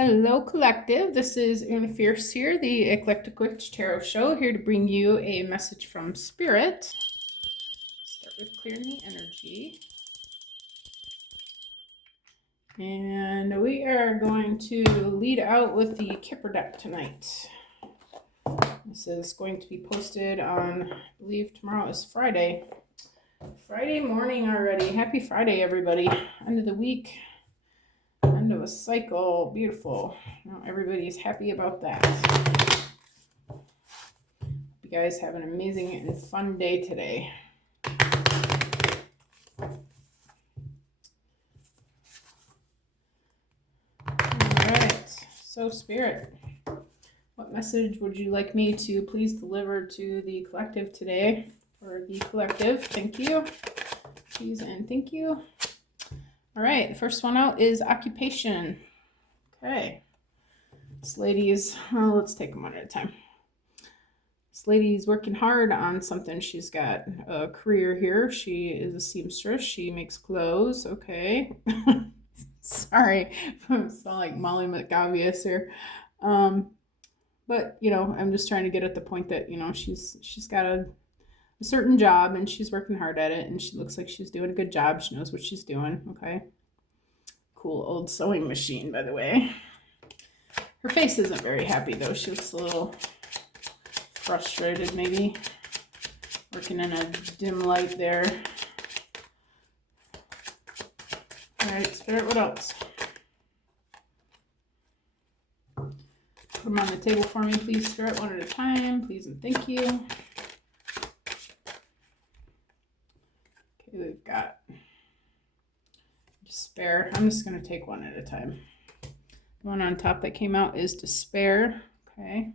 Hello, Collective. This is Una Fierce here, the Eclectic Witch Tarot Show, here to bring you a message from Spirit. Start with clearing the energy. And we are going to lead out with the Kipper deck tonight. This is going to be posted on, I believe tomorrow is Friday. Friday morning already. Happy Friday, everybody. End of the week. End of a cycle. Beautiful. Now everybody's happy about that. You guys have an amazing and fun day today. Alright, so Spirit, what message would you like me to please deliver to the collective today? For the collective, thank you. Please and thank you. Alright, the first one out is occupation. Okay. This lady's, well, let's take them one at a time. This lady's working hard on something. She's got a career here. She is a seamstress. She makes clothes. Okay. Sorry, I sound like Molly McGavious here. But, you know, I'm just trying to get at the point that, you know, she's got a certain job and she's working hard at it and she looks like she's doing a good job. She knows what she's doing. Okay. Cool old sewing machine, by the way. Her face isn't very happy, though. She looks a little frustrated, maybe. Working in a dim light there. All right, Spirit, what else? Put them on the table for me, please, Spirit, one at a time. Please and thank you. Okay, we've got despair. I'm just going to take one at a time. The one on top that came out is despair. Okay.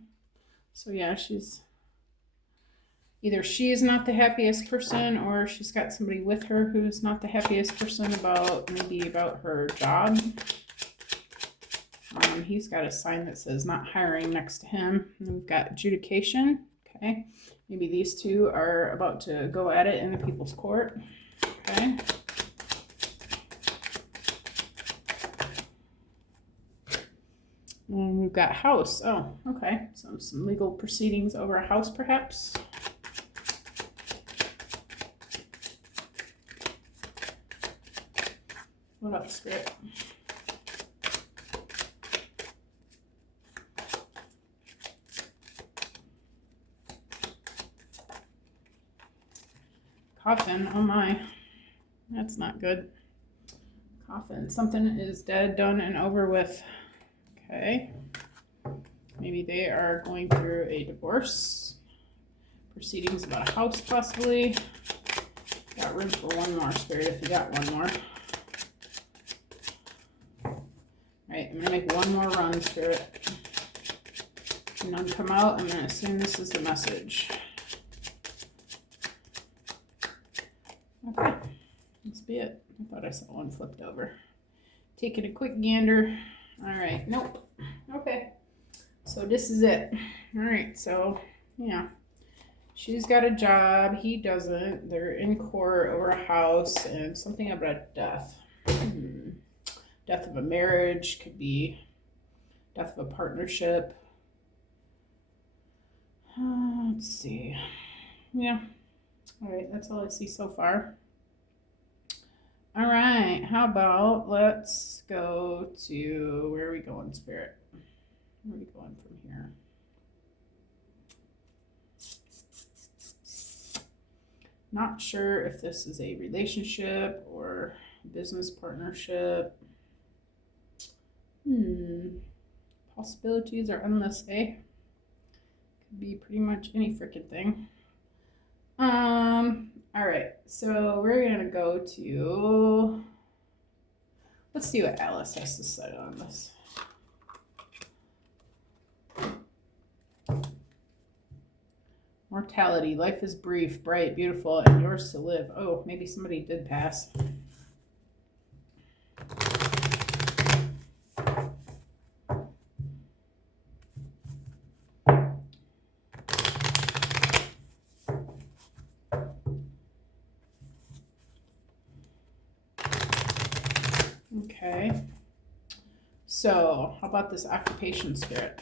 So yeah, either she is not the happiest person or she's got somebody with her who's not the happiest person about her job. He's got a sign that says not hiring next to him. And we've got adjudication. Okay. Maybe these two are about to go at it in the people's court. Okay. And we've got house. Oh, okay. So some legal proceedings over a house, perhaps. What else, Spirit? Coffin. Oh my. That's not good. Coffin. Something is dead, done, and over with. Okay. Maybe they are going through a divorce. Proceedings about a house, possibly. Got room for one more, Spirit, if you got one more. Alright, I'm going to make one more run, Spirit. If none come out, I'm going to assume this is the message. Okay. Must be it. I thought I saw one flipped over. Taking a quick gander. Alright, nope. Okay. So this is it. Alright, so, yeah. She's got a job. He doesn't. They're in court over a house and something about death. Death of a marriage. Could be death of a partnership. Let's see. Yeah. Alright, that's all I see so far. All right, how about let's go to, where are we going, Spirit? Where are we going from here? Not sure if this is a relationship or business partnership. Possibilities are endless, eh? Could be pretty much any freaking thing. All right, so we're gonna go to, let's see what Alice has to say on this. Mortality, life is brief, bright, beautiful, and yours to live. Oh, maybe somebody did pass. So, how about this occupation spirit?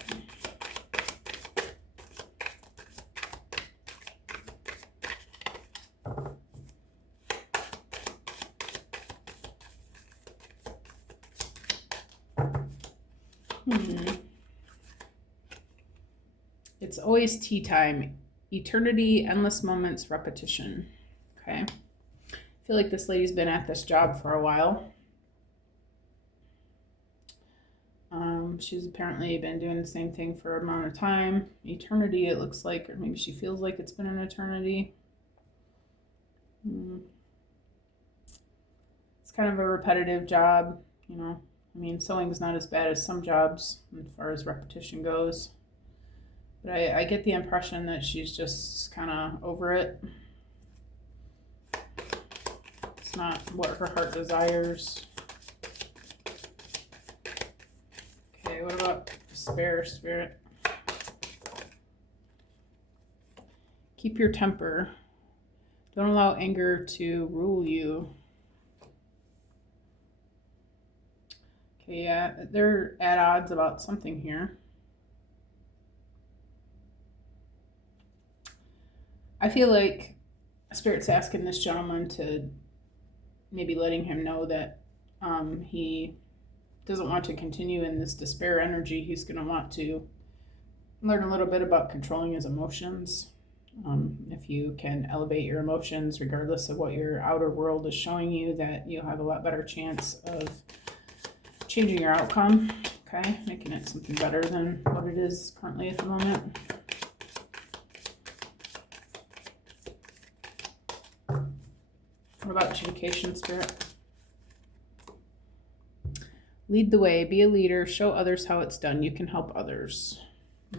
It's always tea time. Eternity, endless moments, repetition. Okay. I feel like this lady's been at this job for a while. She's apparently been doing the same thing for an amount of time. Eternity, it looks like, or maybe she feels like it's been an eternity. It's kind of a repetitive job, you know. I mean, sewing's not as bad as some jobs as far as repetition goes. But I get the impression that she's just kind of over it. It's not what her heart desires. Okay, what about despair spirit? Keep your temper. Don't allow anger to rule you. Okay, yeah, they're at odds about something here. I feel like Spirit's asking this gentleman to maybe letting him know that he doesn't want to continue in this despair energy. He's going to want to learn a little bit about controlling his emotions. If you can elevate your emotions regardless of what your outer world is showing you, that you'll have a lot better chance of changing your outcome, okay? Making it something better than what it is currently at the moment. What about adjudication spirit? Lead the way, be a leader, show others how it's done. You can help others. I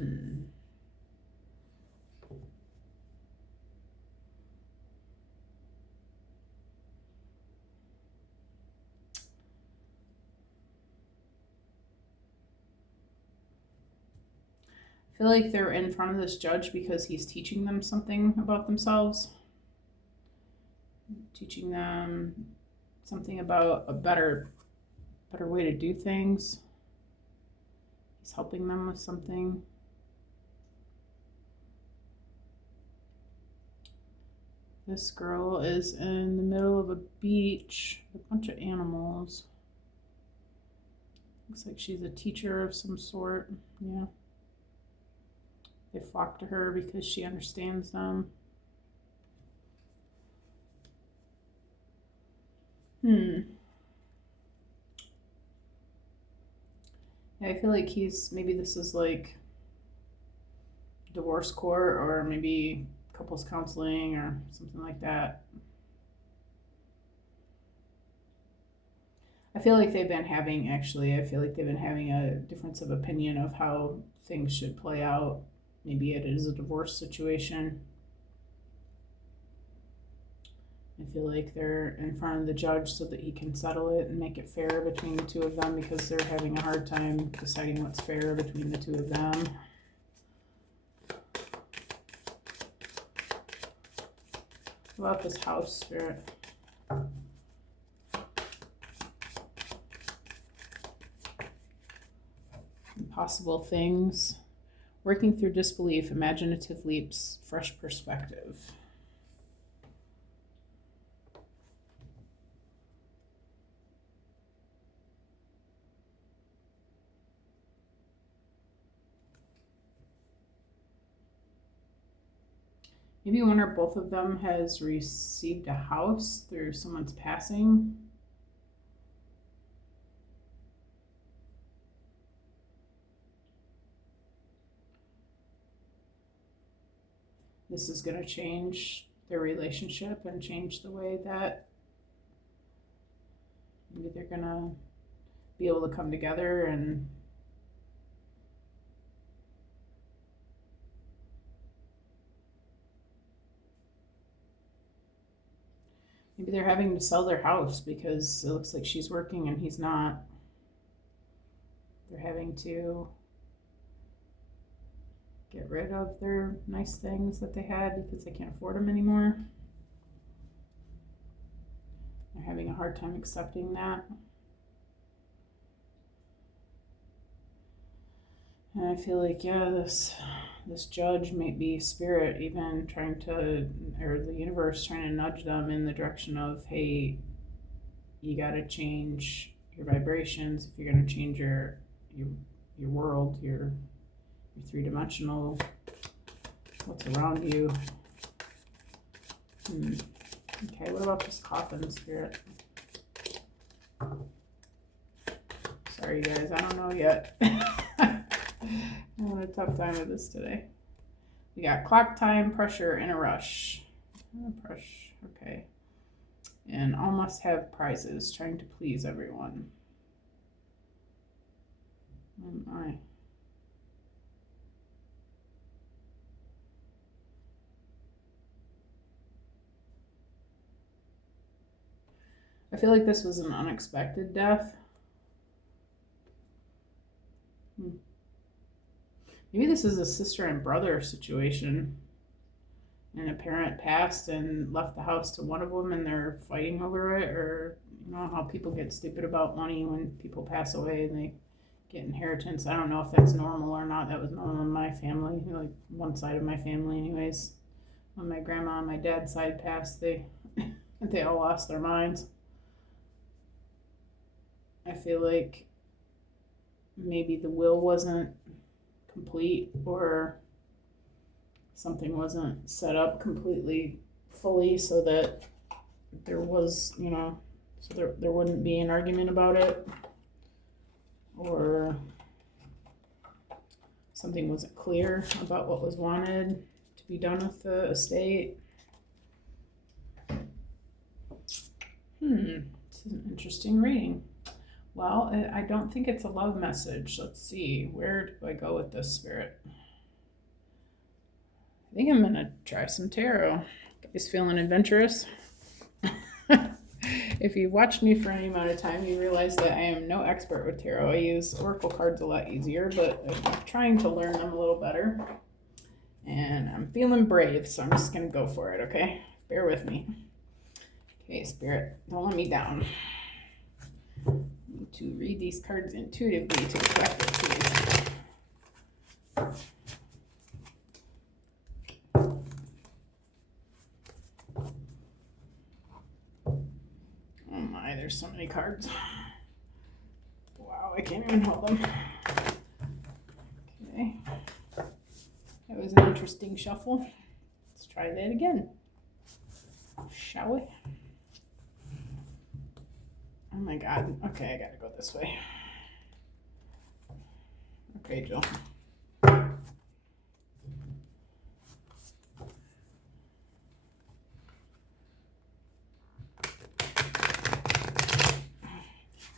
feel like they're in front of this judge because he's teaching them something about themselves. Teaching them something about a better way to do things. He's helping them with something. This girl is in the middle of a beach with a bunch of animals. Looks like she's a teacher of some sort. Yeah. They flock to her because she understands them. Yeah, I feel like maybe this is like divorce court or maybe couples counseling or something like that. I feel like they've been having a difference of opinion of how things should play out. Maybe it is a divorce situation. I feel like they're in front of the judge so that he can settle it and make it fair between the two of them because they're having a hard time deciding what's fair between the two of them. What about this house spirit? Impossible things. Working through disbelief, imaginative leaps, fresh perspective. Maybe one or both of them has received a house through someone's passing. This is going to change their relationship and change the way that maybe they're going to be able to come together and maybe they're having to sell their house because it looks like she's working and he's not. They're having to get rid of their nice things that they had because they can't afford them anymore. They're having a hard time accepting that. And I feel like, yeah, this judge might be spirit even trying to, or the universe trying to nudge them in the direction of, hey, you got to change your vibrations if you're going to change your world, your three-dimensional, what's around you. Okay, what about this coffin, spirit? Sorry, you guys, I don't know yet. I'm having a tough time with this today. We got clock time, pressure, and a rush. Okay. And all must have prizes, trying to please everyone. Oh my. I feel like this was an unexpected death. Maybe this is a sister and brother situation. And a parent passed and left the house to one of them and they're fighting over it, or you know how people get stupid about money when people pass away and they get inheritance. I don't know if that's normal or not. That was normal in my family, like one side of my family anyways. When my grandma on my dad's side passed, they all lost their minds. I feel like maybe the will wasn't complete, or something wasn't set up completely fully so that there was, so there wouldn't be an argument about it, or something wasn't clear about what was wanted to be done with the estate. This is an interesting reading. Well, I don't think it's a love message. Let's see, where do I go with this, spirit? I think I'm going to try some tarot. Guys feeling adventurous? If you've watched me for any amount of time, you realize that I am no expert with tarot. I use oracle cards a lot easier, but I'm trying to learn them a little better. And I'm feeling brave, so I'm just going to go for it, okay? Bear with me. Okay, spirit, don't let me down. I need to read these cards intuitively to the collective, please. There's so many cards. Wow, I can't even hold them. Okay. That was an interesting shuffle. Let's try that again. Shall we? Oh my God. Okay, I gotta go this way. Okay, Jill.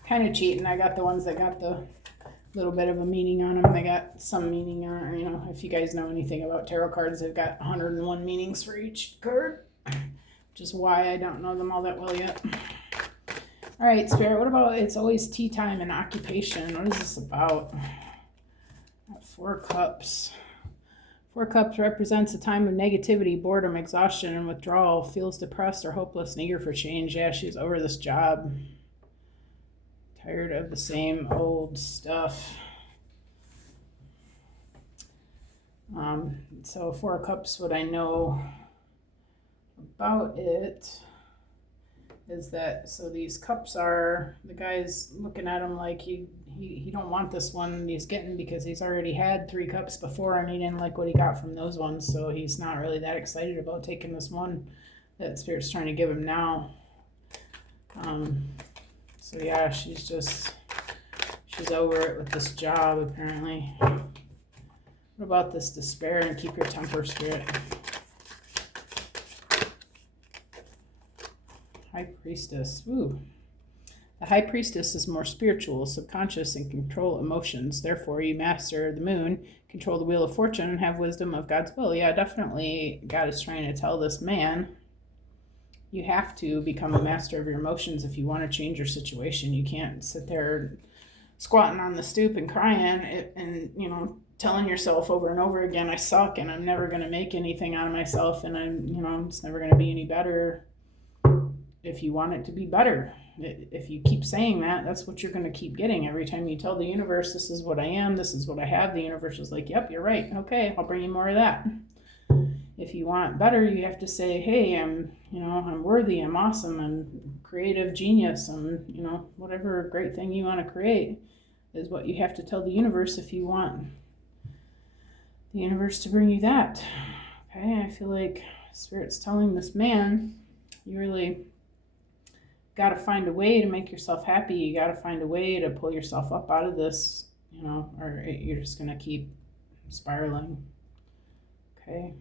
Kind of cheating. I got the ones that got the little bit of a meaning on them. They got some meaning on, if you guys know anything about tarot cards, they've got 101 meanings for each card, which is why I don't know them all that well yet. All right, spirit, what about it's always tea time and occupation? What is this about? Four Cups. 4 Cups represents a time of negativity, boredom, exhaustion, and withdrawal. Feels depressed or hopeless and eager for change. Yeah, she's over this job. Tired of the same old stuff. So 4 Cups, what I know about it is that, so these cups are, the guy's looking at him like he don't want this one he's getting because he's already had 3 cups before and he didn't like what he got from those ones, so he's not really that excited about taking this one that Spirit's trying to give him now. So yeah, she's over it with this job apparently. What about this despair and keep your temper, Spirit? High Priestess. Ooh. The High Priestess is more spiritual, subconscious, and control emotions. Therefore, you master the moon, control the wheel of fortune, and have wisdom of God's will. Yeah, definitely God is trying to tell this man, you have to become a master of your emotions if you want to change your situation. You can't sit there squatting on the stoop and crying and telling yourself over and over again, I suck and I'm never going to make anything out of myself and I'm it's never going to be any better. If you want it to be better, if you keep saying that, that's what you're going to keep getting. Every time you tell the universe, this is what I am, this is what I have, the universe is like, yep, you're right. Okay, I'll bring you more of that. If you want better, you have to say, hey, I'm worthy, I'm awesome, I'm creative genius, I'm, whatever great thing you want to create is what you have to tell the universe if you want the universe to bring you that. Okay, I feel like Spirit's telling this man, you really got to find a way to make yourself happy. You got to find a way to pull yourself up out of this, or you're just going to keep spiraling. Okay.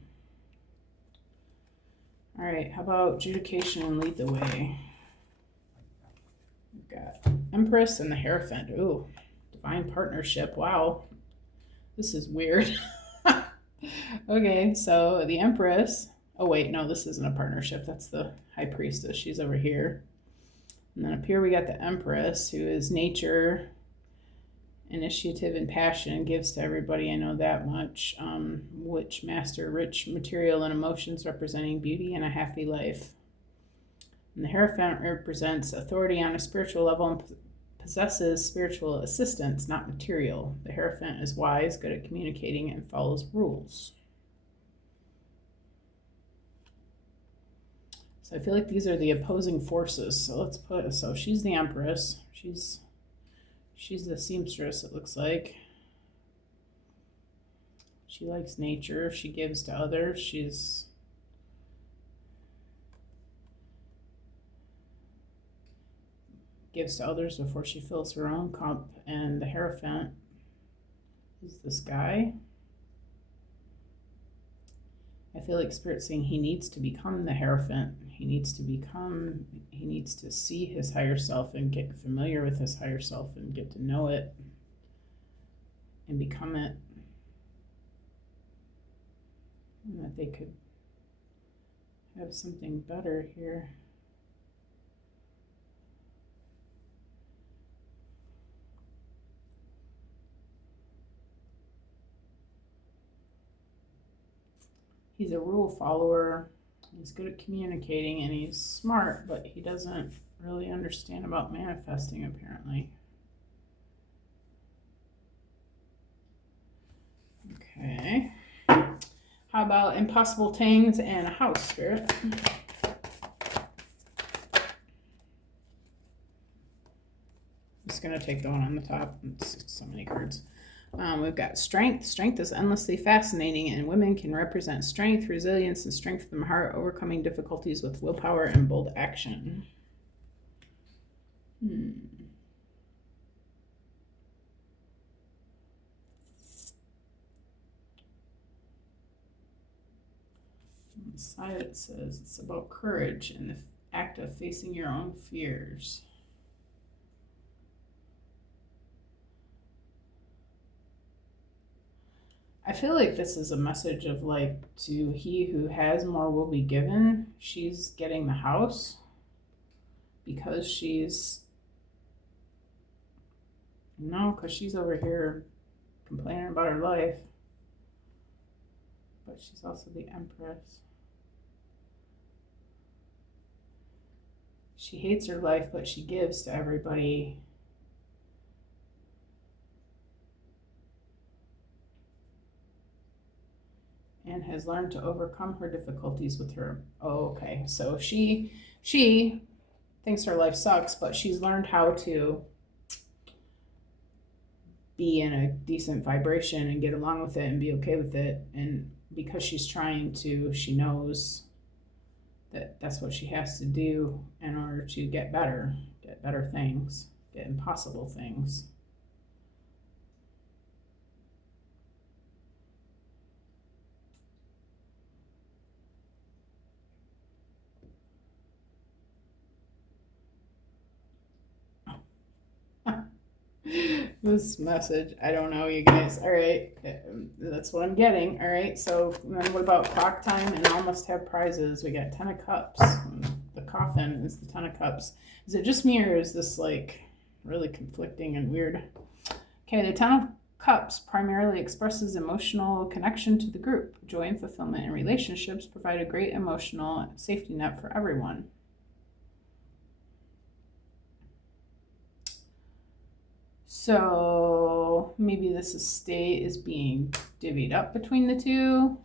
All right, how about adjudication and lead the way? We've got Empress and the Hierophant. Ooh, divine partnership. Wow, this is weird. Okay, so the Empress. Oh wait, no, this isn't a partnership. That's the High Priestess. She's over here. And then up here we got the Empress, who is nature, initiative, and passion, gives to everybody, I know that much. Witch, master, rich material and emotions, representing beauty and a happy life. And the Hierophant represents authority on a spiritual level and possesses spiritual assistance, not material. The Hierophant is wise, good at communicating, and follows rules. So I feel like these are the opposing forces. So so she's the Empress. She's the seamstress, it looks like. She likes nature. She gives to others. She's gives to others before she fills her own cup. And the Hierophant is this guy. I feel like Spirit's saying he needs to become the Hierophant. He needs to see his higher self and get familiar with his higher self and get to know it and become it. And that they could have something better here. He's a rule follower. He's good at communicating and he's smart, but he doesn't really understand about manifesting, apparently. Okay. How about impossible things and a house, Spirit? I'm just going to take the one on the top. It's so many cards. We've got strength. Strength is endlessly fascinating, and women can represent strength, resilience, and strength from the heart, overcoming difficulties with willpower and bold action. On the side it says it's about courage and the act of facing your own fears. I feel like this is a message of like, to he who has more will be given. She's getting the house because she's over here complaining about her life. But she's also the Empress. She hates her life, but she gives to everybody. And has learned to overcome her difficulties with her. Oh, okay. So she thinks her life sucks, but she's learned how to be in a decent vibration and get along with it and be okay with it. And because she's trying to, she knows that that's what she has to do in order to get better things, get impossible things. This message, I don't know, you guys. All right, that's what I'm getting. All right, so then what about clock time and all must have prizes? We got 10 of cups. The coffin is the 10 of cups. Is it just me, or is this like really conflicting and weird? Okay, the 10 of cups primarily expresses emotional connection to the group. Joy and fulfillment in relationships provide a great emotional safety net for everyone. So maybe this estate is being divvied up between the two.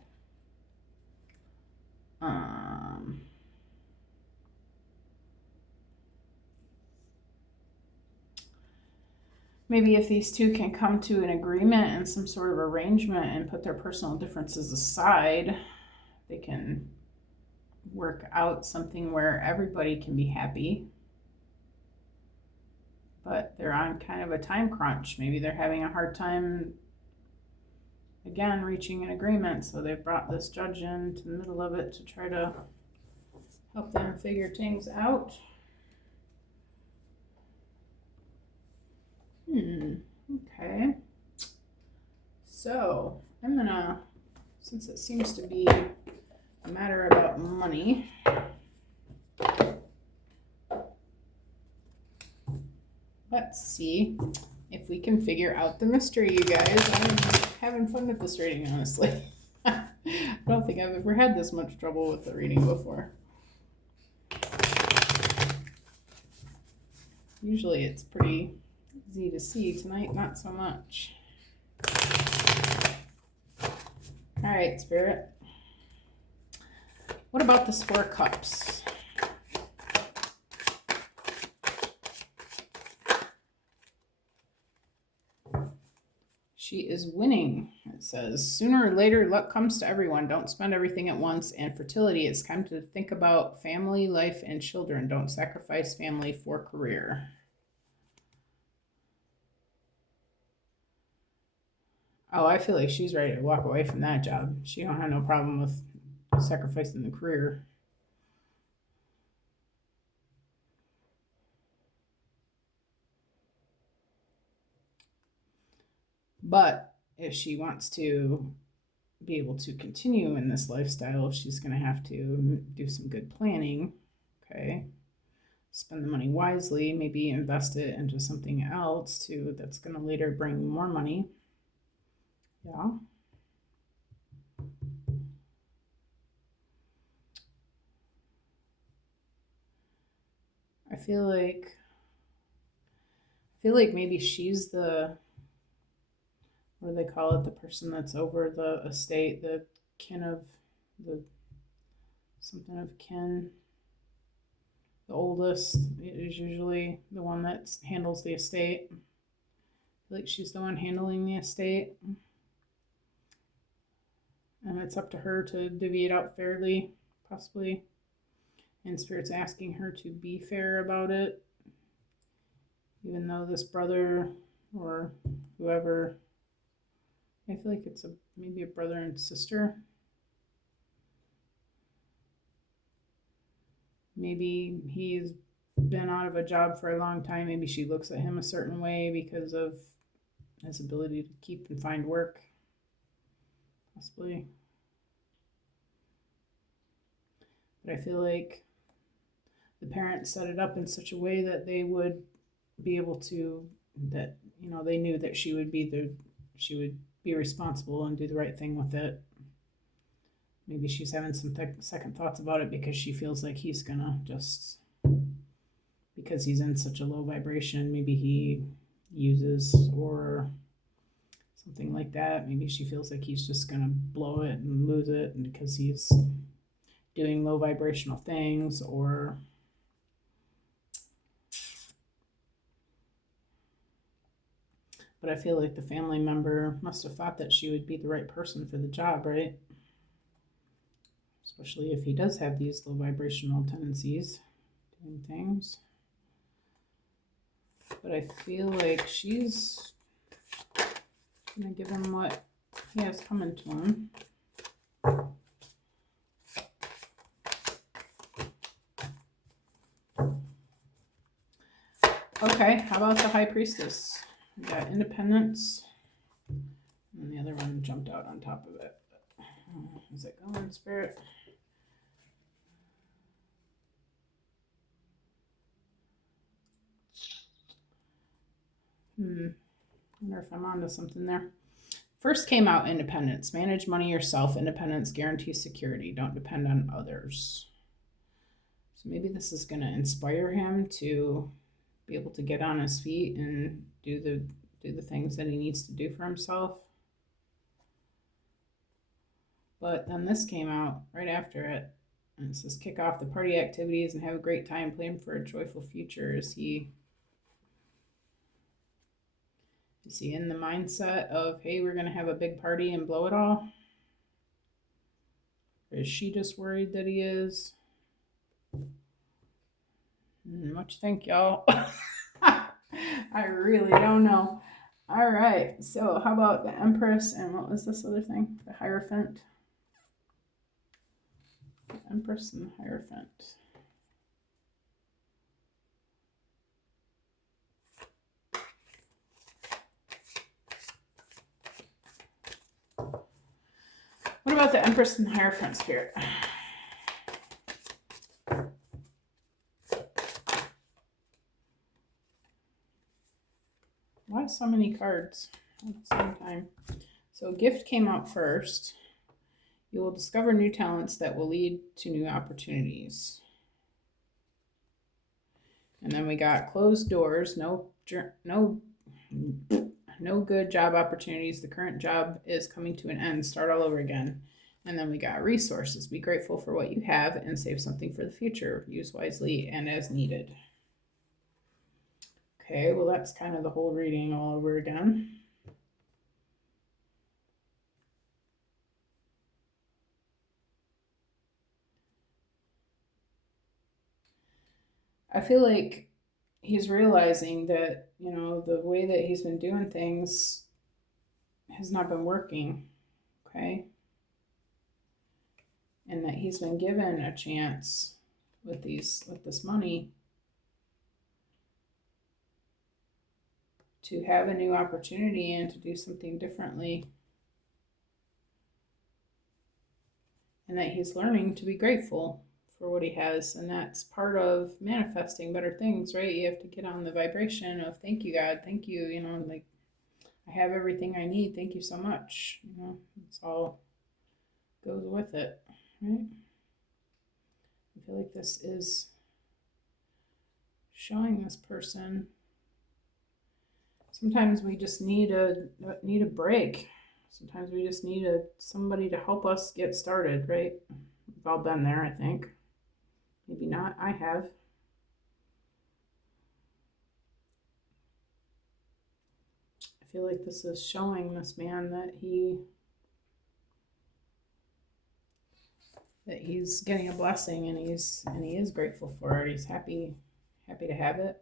Maybe if these two can come to an agreement and some sort of arrangement and put their personal differences aside, they can work out something where everybody can be happy. But they're on kind of a time crunch. Maybe they're having a hard time, again, reaching an agreement. So they've brought this judge into the middle of it to try to help them figure things out. Okay. So I'm gonna, since it seems to be a matter about money, let's see if we can figure out the mystery, you guys. I'm having fun with this reading, honestly. I don't think I've ever had this much trouble with the reading before. Usually it's pretty easy to see. Tonight, not so much. All right, Spirit. What about this Four of Cups? She is winning. It says, sooner or later, luck comes to everyone. Don't spend everything at once. And fertility, it's time to think about family, life, and children. Don't sacrifice family for career. Oh, I feel like she's ready to walk away from that job. She don't have no problem with sacrificing the career. But if she wants to be able to continue in this lifestyle, she's going to have to do some good planning. Okay. Spend the money wisely, maybe invest it into something else too that's going to later bring more money. Yeah. I feel like maybe she's the, what do they call it, the person that's over the estate, the kin of the, something of kin. The oldest is usually the one that handles the estate. I feel like she's the one handling the estate. And it's up to her to divvy it out fairly, possibly. And Spirit's asking her to be fair about it. Even though this brother or whoever, I feel like it's maybe a brother and sister. Maybe he's been out of a job for a long time. Maybe she looks at him a certain way because of his ability to keep and find work. Possibly. But I feel like the parents set it up in such a way that they would be able to, that, you know, they knew that she would be responsible and do the right thing with it. Maybe she's having some second thoughts about it because she feels like he's gonna just, because he's in such a low vibration, maybe he uses or something like that. Maybe she feels like he's just gonna blow it and lose it, and because he's doing low vibrational things, or but I feel like the family member must have thought that she would be the right person for the job, right? Especially if he does have these low vibrational tendencies, doing things. But I feel like she's gonna give him what he has coming to him. Okay, how about the High Priestess? We got Independence, and the other one jumped out on top of it. Is it going, Spirit? I wonder if I'm onto something there. First came out Independence. Manage money yourself. Independence guarantees security. Don't depend on others. So maybe this is going to inspire him to be able to get on his feet and do the do the things that he needs to do for himself. But then this came out right after it. And it says, kick off the party activities and have a great time, plan for a joyful future. Is he in the mindset of, hey, we're going to have a big party and blow it all? Or is she just worried that he is? Much think, y'all. I really don't know. All right, so how about the Empress and what was this other thing? The Hierophant. The Empress and the Hierophant. What about the Empress and the Hierophant, Spirit? Why so many cards at the same time? So gift came out first. You will discover new talents that will lead to new opportunities. And then we got closed doors, no good job opportunities. The current job is coming to an end. Start all over again. And then we got resources. Be grateful for what you have and save something for the future. Use wisely and as needed. Okay, well, that's kind of the whole reading all over again. I feel like he's realizing that, the way that he's been doing things has not been working, okay? And that he's been given a chance with this money to have a new opportunity and to do something differently. And that he's learning to be grateful for what he has. And that's part of manifesting better things, right? You have to get on the vibration of thank you, God, thank you, like I have everything I need. Thank you so much. It's all goes with it, right? I feel like this is showing this person. Sometimes we just need a break. Sometimes we just need somebody to help us get started, right? We've all been there, I think. Maybe not. I have. I feel like this is showing this man that he's getting a blessing and he is grateful for it. He's happy to have it,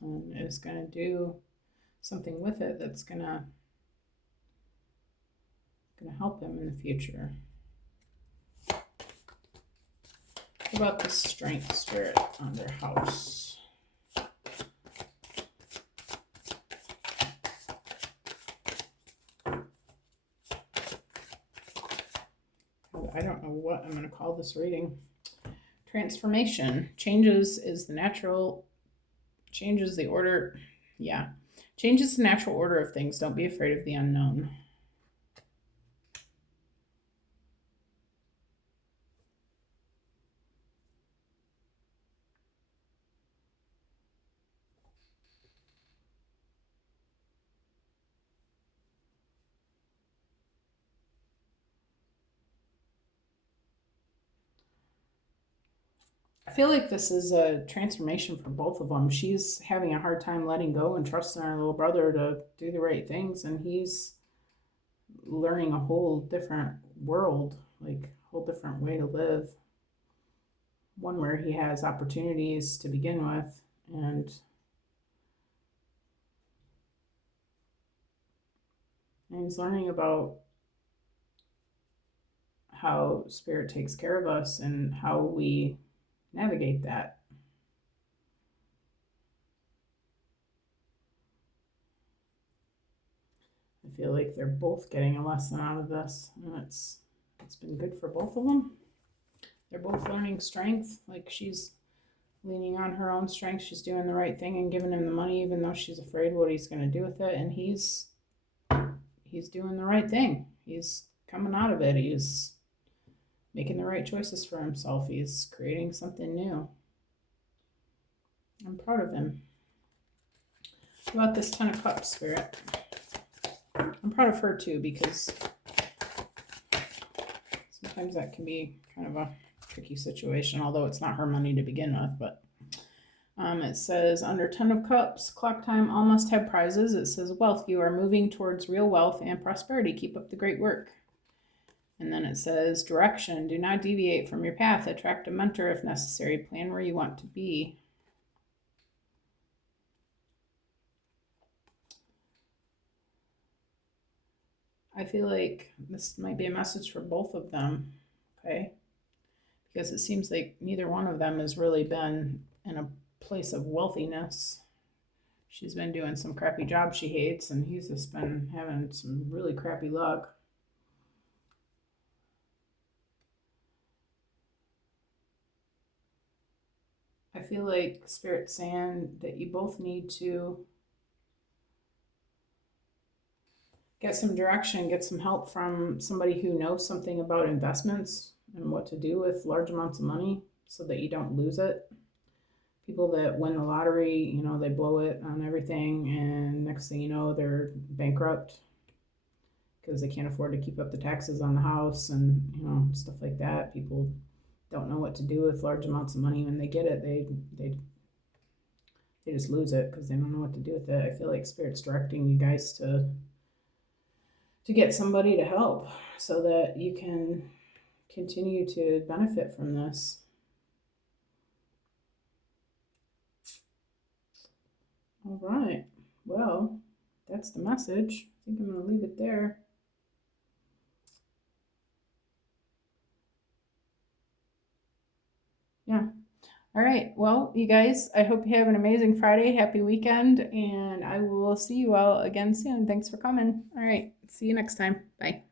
and is going to do something with it that's going to help him in the future. What about the Strength, Spirit, on their house? I don't know what I'm going to call this reading. Transformation. Changes the order. Yeah. Changes the natural order of things. Don't be afraid of the unknown. I feel like this is a transformation for both of them. She's having a hard time letting go and trusting her little brother to do the right things, and he's learning a whole different world, like a whole different way to live. One where he has opportunities to begin with, and he's learning about how Spirit takes care of us and how we navigate that. I feel like they're both getting a lesson out of this, and it's been good for both of them. They're both learning strength. Like, she's leaning on her own strength. She's doing the right thing and giving him the money, even though she's afraid what he's going to do with it. And he's doing the right thing. He's coming out of it. He's making the right choices for himself. He's creating something new. I'm proud of him. What about this 10 of Cups, Spirit? I'm proud of her too, because sometimes that can be kind of a tricky situation, although it's not her money to begin with. But it says under 10 of Cups, clock time, all must have prizes. It says wealth, you are moving towards real wealth and prosperity. Keep up the great work. And then it says direction, do not deviate from your path. Attract a mentor if necessary. Plan where you want to be. I feel like this might be a message for both of them, okay? Because it seems like neither one of them has really been in a place of wealthiness. She's been doing some crappy job she hates, and he's just been having some really crappy luck. I feel like Spirit's saying that you both need to get some direction, get some help from somebody who knows something about investments and what to do with large amounts of money so that you don't lose it. People that win the lottery, you know, they blow it on everything, and next thing you know, they're bankrupt because they can't afford to keep up the taxes on the house and, you know, stuff like that. People don't know what to do with large amounts of money. When they get it, they just lose it because they don't know what to do with it. I feel like Spirit's directing you guys to get somebody to help so that you can continue to benefit from this. All right. Well, that's the message. I think I'm going to leave it there. Yeah. All right. Well, you guys, I hope you have an amazing Friday. Happy weekend. And I will see you all again soon. Thanks for coming. All right. See you next time. Bye.